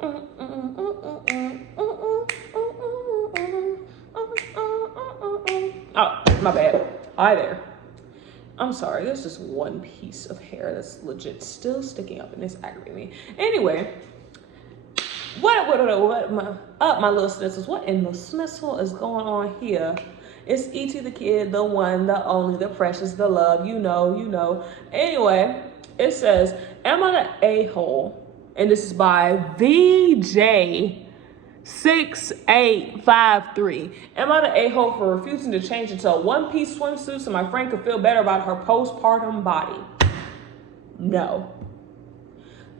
Oh, my bad. Hi there. I'm sorry, there's just one piece of hair that's legit still sticking up and it's aggravating me. Anyway, what my little snizzles? What in the snizzle is going on here? It's E.T. the kid, the one, the only, the precious, the love, you know. Anyway, it says, am I the a-hole? And this is by VJ6853. Am I the a-hole for refusing to change into a one-piece swimsuit so my friend could feel better about her postpartum body? No.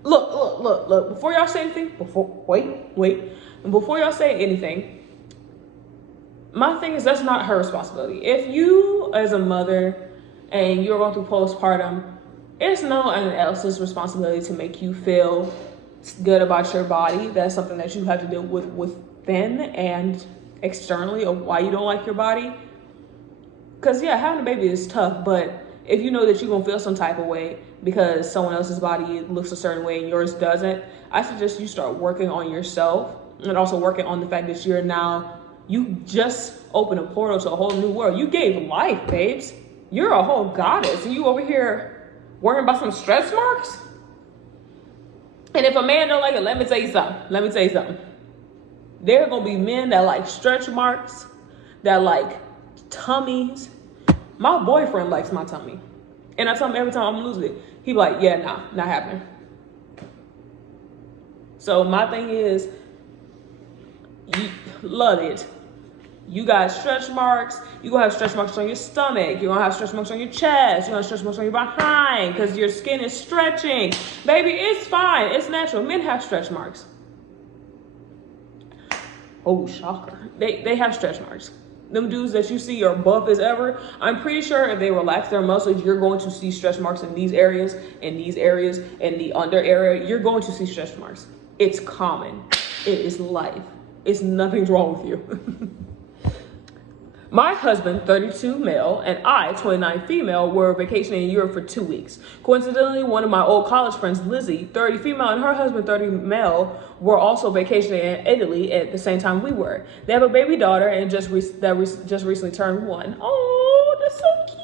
Look. Before y'all say anything, wait. Before y'all say anything, my thing is that's not her responsibility. If you, as a mother, and you're going through postpartum, it's no one else's responsibility to make you feel good about your body. That's something that you have to deal with within and externally of why you don't like your body. Because yeah, having a baby is tough, but if you know that you're gonna feel some type of way because someone else's body looks a certain way and yours doesn't, I suggest you start working on yourself and also working on the fact that you just opened a portal to a whole new world. You gave life, babes. You're a whole goddess and you over here worrying about some stretch marks? And if a man don't like it, let me tell you something. There are gonna be men that like stretch marks, that like tummies. My boyfriend likes my tummy. And I tell him every time I'm gonna lose it, he be like, yeah, nah, not happening. So my thing is, you love it. You got stretch marks. You're gonna have stretch marks on your stomach. You're gonna have stretch marks on your chest. You're gonna have stretch marks on your behind because your skin is stretching. Baby, it's fine. It's natural. Men have stretch marks. Oh, shocker. They have stretch marks. Them dudes that you see are buff as ever, I'm pretty sure if they relax their muscles, you're going to see stretch marks in these areas, in the under area. You're going to see stretch marks. It's common. It is life. It's nothing's wrong with you. My husband, 32 male, and I, 29 female, were vacationing in Europe for 2 weeks. Coincidentally, one of my old college friends, Lizzie, 30 female, and her husband, 30 male, were also vacationing in Italy at the same time we were. They have a baby daughter and just recently turned 1. Oh, that's so cute.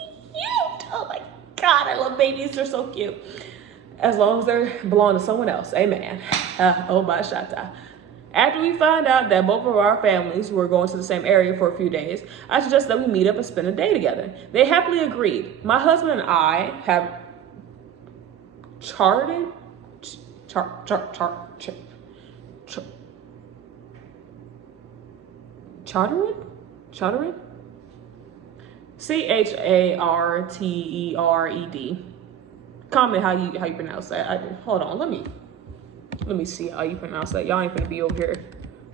Oh my God, I love babies. They're so cute. As long as they belong to someone else. Amen. Oh my shata. After we find out that both of our families were going to the same area for a few days, I suggested that we meet up and spend a day together. They happily agreed. My husband and I have chartered CHARTERED. Comment how you pronounce that. Hold on, let me see how you pronounce that. Y'all ain't gonna be over here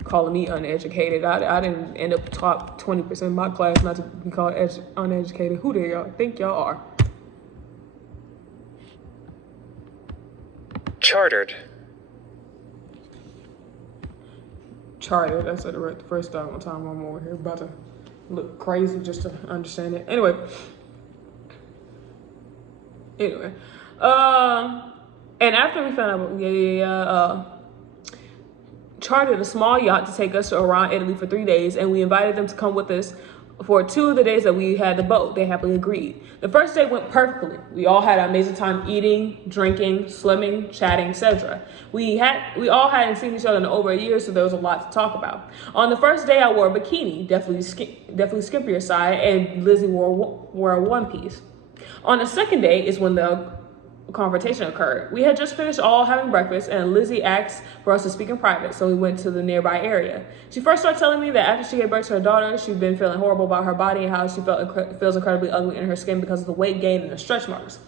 calling me uneducated. I didn't end up top 20% of my class not to be called uneducated. Who do y'all think y'all are? Chartered. I said it right the first time. One time I'm over here about to look crazy just to understand it. Anyway. And after we found out, chartered a small yacht to take us around Italy for 3 days, and we invited them to come with us for 2 of the days that we had the boat. They happily agreed. The first day went perfectly. We all had an amazing time eating, drinking, swimming, chatting, etc. We all hadn't seen each other in over a year, so there was a lot to talk about. On the first day, I wore a bikini, definitely skimpier side, and Lizzie wore a one piece. On the second day is when the confrontation occurred. We had just finished all having breakfast and Lizzie asked for us to speak in private, so we went to the nearby area. She first started telling me that after she gave birth to her daughter, she'd been feeling horrible about her body and how she feels incredibly ugly in her skin because of the weight gain and the stretch marks.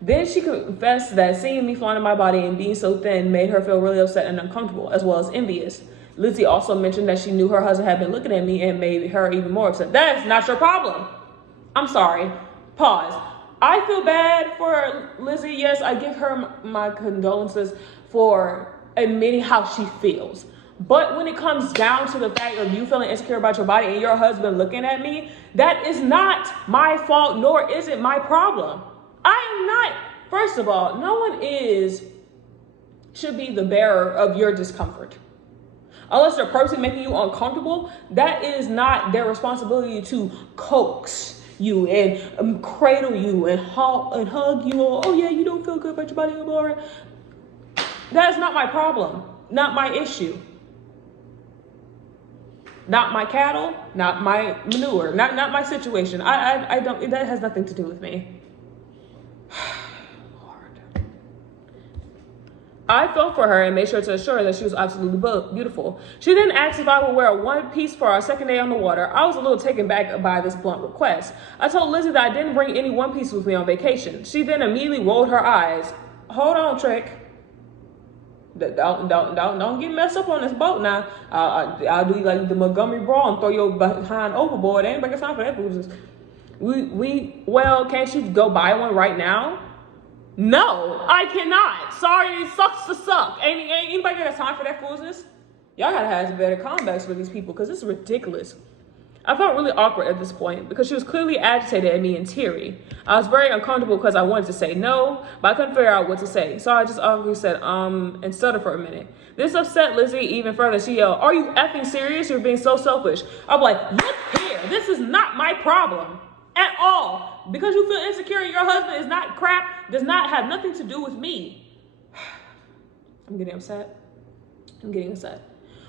Then she confessed that seeing me flaunting my body and being so thin made her feel really upset and uncomfortable, as well as envious. Lizzie also mentioned that she knew her husband had been looking at me and made her even more upset. That is not your problem. I'm sorry. Pause. I feel bad for Lizzie. Yes, I give her my condolences for admitting how she feels. But when it comes down to the fact of you feeling insecure about your body and your husband looking at me, that is not my fault, nor is it my problem. I am not, first of all, no one is should be the bearer of your discomfort. Unless they're purposely making you uncomfortable, that is not their responsibility to coax you and cradle you and hug you. Oh yeah, you don't feel good about your body, blah. That is not my problem, not my issue. Not my cattle, not my manure, not my situation. I don't, that has nothing to do with me. I felt for her and made sure to assure her that she was absolutely beautiful. She then asked if I would wear a one piece for our second day on the water. I was a little taken back by this blunt request. I told Lizzie that I didn't bring any one piece with me on vacation. She then immediately rolled her eyes. Hold on, Trick. Don't get messed up on this boat now. I'll do like the Montgomery Brawl and throw your behind overboard. Ain't got time for that foolishness. Well, can't you go buy one right now? No, I cannot. Sorry, it sucks to suck. Ain't anybody got time for that foolishness? Y'all gotta have better comebacks for these people because this is ridiculous. I felt really awkward at this point because she was clearly agitated at me and teary. I was very uncomfortable because I wanted to say no, but I couldn't figure out what to say. So I just awkwardly said, and stuttered for a minute. This upset Lizzie even further. She yelled, "Are you effing serious? You're being so selfish." I'm like, look here, this is not my problem at all. Because you feel insecure and your husband is not crap does not have nothing to do with me. I'm getting upset.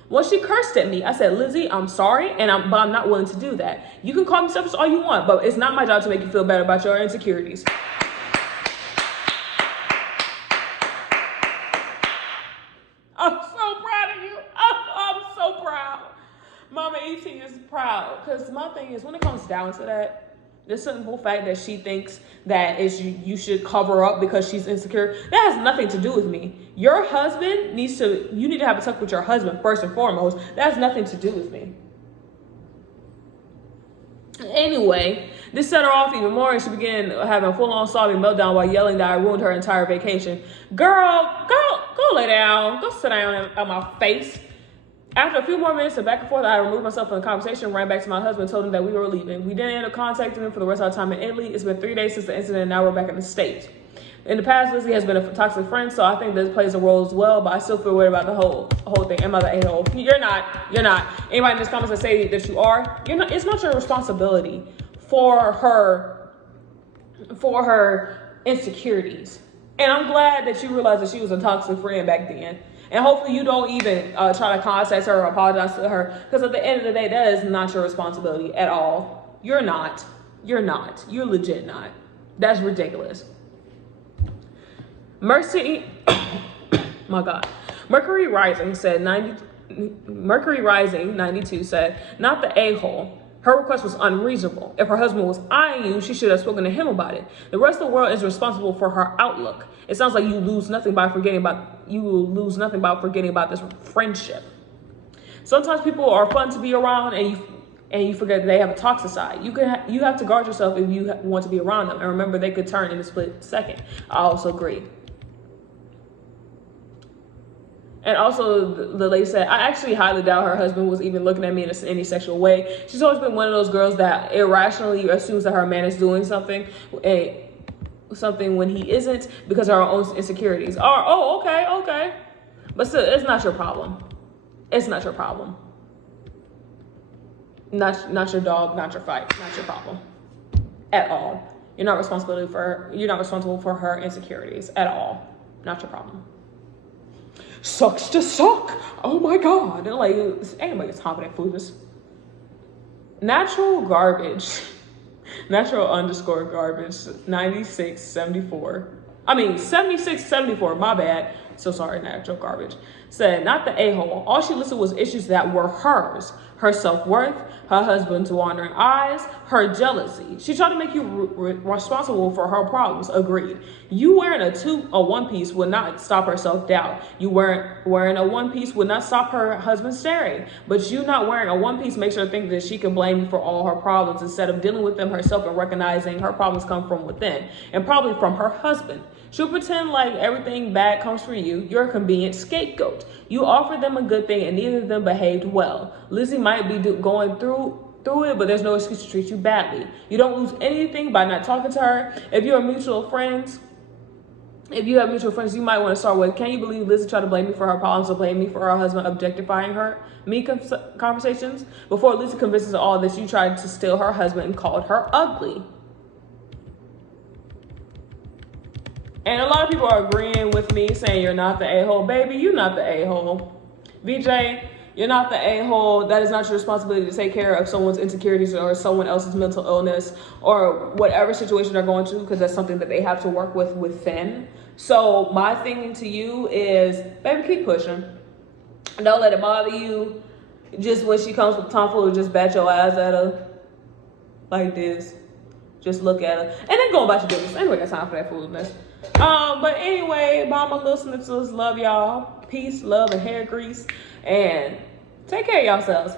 When she cursed at me, I said, Lizzie, I'm sorry, but I'm not willing to do that. You can call me selfish all you want, but it's not my job to make you feel better about your insecurities. I'm so proud of you. I'm so proud. Mama 18 is proud. Because my thing is, when it comes down to that, the simple fact that she thinks that you should cover up because she's insecure, that has nothing to do with me. Your husband you need to have a talk with your husband first and foremost. That has nothing to do with me. Anyway, this set her off even more and she began having a full-on sobbing meltdown while yelling that I ruined her entire vacation. Girl, go lay down. Go sit down on my face. After a few more minutes of back and forth, I removed myself from the conversation, ran back to my husband, and told him that we were leaving. We didn't end up contacting him for the rest of our time in Italy. It's been 3 days since the incident, and now we're back in the States. In the past, Lizzie has been a toxic friend, so I think this plays a role as well, but I still feel weird about the whole thing. Am I the a-hole? You're not. Anybody in this comments that say that you are, you're not. It's not your responsibility for her insecurities. And I'm glad that you realized that she was a toxic friend back then. And hopefully you don't even try to contact her or apologize to her. Because at the end of the day, that is not your responsibility at all. You're not. You're legit not. That's ridiculous. Mercy, my God. Mercury Rising 92 said, not the a-hole. Her request was unreasonable. If her husband was eyeing you, she should have spoken to him about it. The rest of the world is responsible for her outlook. It sounds like you lose nothing by forgetting about this friendship. Sometimes people are fun to be around and you forget that they have a toxic side. You have to guard yourself if you want to be around them. And remember, they could turn in a split second. I also agree. And also, the lady said, I actually highly doubt her husband was even looking at me in any sexual way. She's always been one of those girls that irrationally assumes that her man is doing something when he isn't because of her own insecurities. Okay. But still, it's not your problem. It's not your problem. Not your dog, not your fight, not your problem. At all. You're not responsible for her insecurities at all. Not your problem. Sucks to suck. Oh my God. And like, anybody gets time for that foolishness. Natural garbage. Natural _ garbage. 7674. My bad. So sorry, natural garbage. Said, not the a-hole. All she listed was issues that were hers. Her self-worth, her husband's wandering eyes, her jealousy. She tried to make you responsible for her problems. Agreed. You wearing a one-piece would not stop her self-doubt. You wearing a one-piece would not stop her husband staring. But you not wearing a one-piece makes her think that she can blame you for all her problems instead of dealing with them herself and recognizing her problems come from within and probably from her husband. She'll pretend like everything bad comes from you. You're a convenient scapegoat. You offered them a good thing and neither of them behaved well. Lizzie might be going through it, but there's no excuse to treat you badly. You don't lose anything by not talking to her. If you're mutual friends, if you have mutual friends, you might want to start with, can you believe Lizzie tried to blame me for her problems or blame me for her husband objectifying her? Conversations. Before Lizzie convinces all this, you tried to steal her husband and called her ugly. And a lot of people are agreeing with me, saying you're not the a-hole. Baby, you're not the a-hole. VJ, you're not the a-hole. That is not your responsibility to take care of someone's insecurities or someone else's mental illness or whatever situation they're going through, because that's something that they have to work with within. So my thing to you is, baby, keep pushing. Don't let it bother you. Just when she comes with tomfoolery, just bat your eyes at her like this. Just look at her. And then go about your business. Anyway, got time for that foolishness. But anyway, mama listeners, love y'all. Peace, love, and hair grease. And take care of yourselves.